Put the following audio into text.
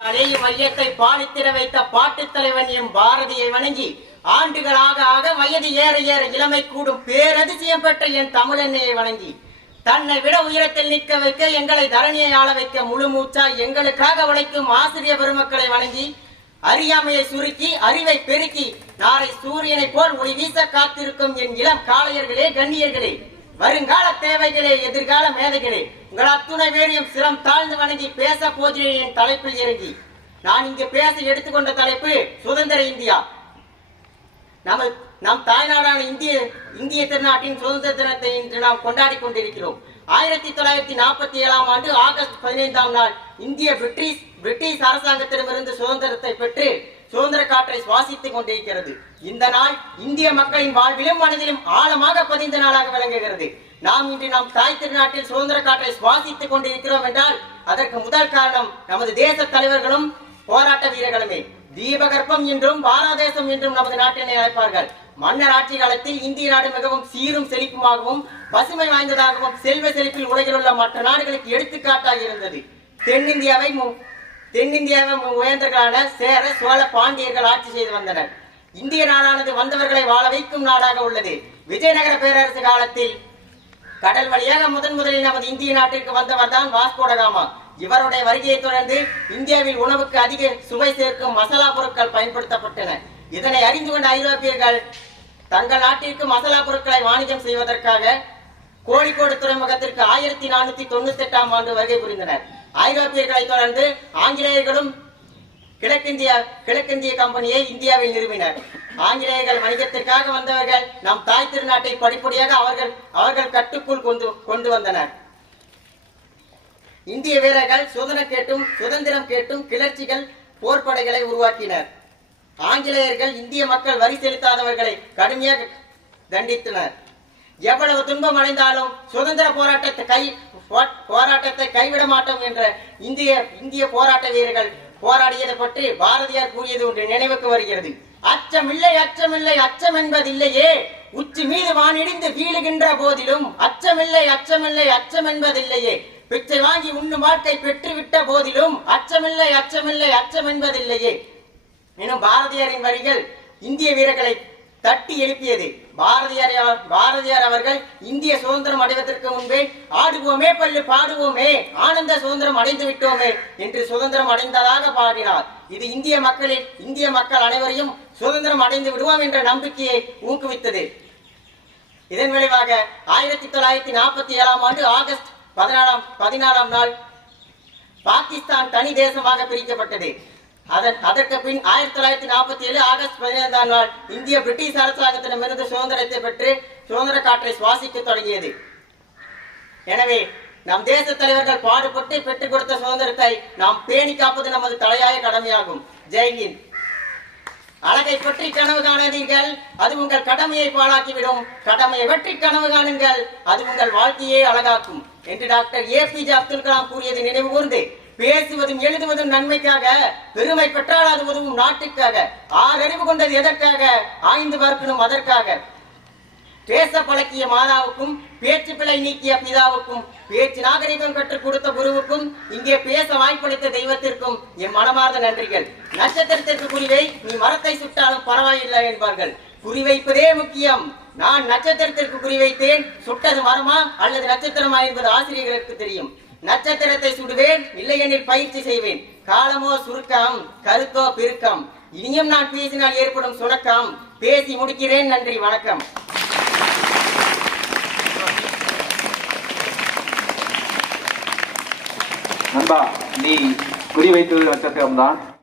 அலையும் மையத்தை பாடித்திட வைத்த பாட்டு தலைவன் எம் பாரதியை வணங்கி ஆண்டுகளாக ஆக வயது ஏற ஏற இளமை கூடும் பேரதிசயம் பெற்ற என் தமிழன்னையை வணங்கி தன்னை விட உயரத்தில் நிற்க வைக்க எங்களை தரணியை ஆள வைக்க முழு மூச்சா எங்களுக்காக உழைக்கும் ஆசிரியர் பெருமக்களை வணங்கி அறியாமையை சுருக்கி அறிவை பெருக்கி நாளை சூரியனை போல் ஒளி வீச காத்திருக்கும் என் இளம் காளையர்களே கண்ணியர்களே வருங்கால தேவைகளே எதிர்கால மேதைகளே உங்கள் அத்துணை பேரையும் சிரம் தாழ்ந்து வணங்கி பேச போகிறேன் என் தலைப்பில் இறங்கி. நான் இங்கு பேச எடுத்துக்கொண்ட தலைப்பு சுதந்திர இந்தியா. நம்ம நம் தாய்நாடான இந்திய இந்திய திருநாட்டின் சுதந்திர தினத்தை இன்று நாம் கொண்டாடி கொண்டிருக்கிறோம். ஆயிரத்தி தொள்ளாயிரத்தி நாற்பத்தி ஏழாம் ஆண்டு ஆகஸ்ட் பதினைந்தாம் நாள் இந்திய பிரிட்டிஷ் பிரிட்டிஷ் அரசாங்கத்திடமிருந்து சுதந்திரத்தை பெற்று சுதந்திர காற்றை சுவாசித்துக் கொண்டிருக்கிறது. இந்த நாள் இந்திய மக்களின் வாழ்விலும் மனதிலும் ஆழமாக பதிந்த நாளாக விளங்குகிறது. நாம் இன்று நம் தாய் திருநாட்டில் சுதந்திர காற்றை சுவாசித்துக் கொண்டிருக்கிறோம் என்றால் அதற்கு முதல் காரணம் நமது தேச தலைவர்களும் போராட்ட வீரர்களுமே. தீபகற்பம் என்றும் பாரதேசம் என்றும் நமது நாட்டினை அழைப்பார்கள். மன்னர் ஆட்சி காலத்தில் இந்திய நாடு மிகவும் சீரும் செழிப்புமாகவும் பசுமை வாய்ந்ததாகவும் செல்வ செழிப்பில் உலகில் உள்ள மற்ற நாடுகளுக்கு எடுத்துக்காட்டாக இருந்தது. தென்னிந்தியாவை மு- தென்னிந்தியாவை உயர்ந்த கால சேர சோழ பாண்டியர்கள் ஆட்சி செய்து வந்தனர். இந்திய நாடானது வந்தவர்களை வாழ வைக்கும் நாடாக உள்ளது. விஜயநகர பேரரசு காலத்தில் கடல் வழியாக முதன் முதலில் நமது இந்திய நாட்டிற்கு வந்தவர் தான் வாஸ்கோடகாமா. இவருடைய வருகையை தொடர்ந்து இந்தியாவில் உணவுக்கு அதிக சுவை சேர்க்கும் மசாலா பொருட்கள் பயன்படுத்தப்பட்டன. இதனை அறிந்து கொண்ட ஐரோப்பியர்கள் தங்கள் நாட்டிற்கு மசாலா பொருட்களை வாணிகம் செய்வதற்காக கோழிக்கோடு துறைமுகத்திற்கு ஆயிரத்தி நானூத்தி தொண்ணூத்தி எட்டாம் ஆண்டு வருகை புரிந்தனர். ஐரோப்பியர்களை தொடர்ந்து ஆங்கிலேயர்களும் கிழக்கிந்திய கிழக்கிந்திய கம்பெனியை இந்தியாவில் நிறுவினர். ஆங்கிலேயர்கள் வணிகத்திற்காக வந்தவர்கள் நம் தாய் திருநாட்டை படிப்படியாக அவர்கள் அவர்கள் கட்டுக்குள் கொண்டு கொண்டு வந்தனர். இந்திய வீரர்கள் சுதந்திரம் கேட்டும் சுதந்திரம் கேட்டும் கிளர்ச்சிகள் போர்ப்படைகளை உருவாக்கினர். ஆங்கிலேயர்கள் இந்திய மக்கள் வரி செலுத்தாதவர்களை கடுமையாக தண்டித்தனர். எவ்வளவு துன்பம் அடைந்தாலும் சுதந்திர போராட்டத்தை கை போராட்டத்தை கைவிட மாட்டோம் என்ற இந்திய இந்திய போராட்ட வீரர்கள் போராடியதை பற்றி பாரதியார் கூறியது ஒன்று நினைவுக்கு வருகிறது. அச்சமில்லை அச்சமில்லை அச்சம் என்பதில்லையே உச்சி மீது வானிடிந்து வீழுகின்ற போதிலும் அச்சமில்லை அச்சமில்லை அச்சம் என்பதில்லையே பிச்சை வாங்கி உண்ணும் வாழ்க்கை பெற்றுவிட்ட போதிலும் அச்சமில்லை அச்சமில்லை அச்சம் என்பதில்லையே எனும் பாரதியாரின் வரிகள் இந்திய வீரர்களை தட்டி எழுப்பியது. பாரதியார் பாரதியார் அவர்கள் இந்திய சுதந்திரம் அடைவதற்கு முன்பே ஆடுவோமே பல்லு பாடுவோமே ஆனந்த சுதந்திரம் அடைந்து விட்டோமே என்று சுதந்திரம் அடைந்ததாக பாடினார். இது இந்திய மக்களில் இந்திய மக்கள் அனைவரையும் சுதந்திரம் அடைந்து விடுவோம் என்ற நம்பிக்கையை ஊக்குவித்தது. இதன் விளைவாக ஆயிரத்தி தொள்ளாயிரத்தி நாற்பத்தி ஏழாம் ஆண்டு ஆகஸ்ட் பதினாலாம் பதினாலாம் நாள் பாகிஸ்தான் தனி தேசமாக பிரிக்கப்பட்டது. அதன் அதற்கு பின் ஆயிரத்தி தொள்ளாயிரத்தி நாற்பத்தி ஏழு ஆகஸ்ட் பதினைந்தாம் நாள் இந்திய பிரிட்டிஷ் அரசாங்கத்திடமிருந்து சுதந்திரத்தை பெற்று சுதந்திர காற்றை சுவாசிக்க தொடங்கியது. எனவே நம் தேச தலைவர்கள் பாடுபட்டு பெற்றுக் கொடுத்த சுதந்திரத்தை நாம் பேணி காப்பது நமது தலையாய கடமையாகும். ஜெய்ஹிந்த் அழகை பற்றி கனவு காணாதீர்கள் அது உங்கள் கடமையை பாழாக்கிவிடும். கடமையை வெற்றி கனவு காணுங்கள் அது உங்கள் வாழ்க்கையை அழகாக்கும். என்று doctor A P J Abdul Kalam கூறியது நினைவு கூர்ந்து பேசுவதும் எழுதுவதும் நன்மைக்காக பெருமை பெற்றால் உதவும் நாட்டுக்காக ஆறறிவு கொண்டது எதற்காக? ஆய்ந்து பார்க்கணும் அதற்காக. பேச பழக்கிய மாதாவுக்கும் பேச்சு பிழை நீக்கிய பிதாவுக்கும் பேச்சு நாகரிகம் கற்றுக் கொடுத்த குருவுக்கும் இங்கே பேச வாய்ப்பளித்த தெய்வத்திற்கும் என் மனமார்ந்த நன்றிகள். நட்சத்திரத்திற்கு குறிவை நீ மரத்தை சுட்டாலும் பரவாயில்லை என்பார்கள். குறிவைப்பதே முக்கியம். நான் நட்சத்திரத்திற்கு குறிவைத்தேன் சுட்டது மரமா அல்லது நட்சத்திரமா என்பது ஆசிரியர்களுக்கு தெரியும். நட்சத்திரத்தை சுடுவேன் இல்லையெனில் பயிற்சி செய்வேன். காலமோ சுருக்கம் கருத்தோ பெருக்கம். இனியும் நான் பேசினால் ஏற்படும் சுணக்கம். பேசி முடிக்கிறேன் நன்றி வணக்கம். நண்பா நீ குறி வைத்தது நட்சத்திரம்தான்.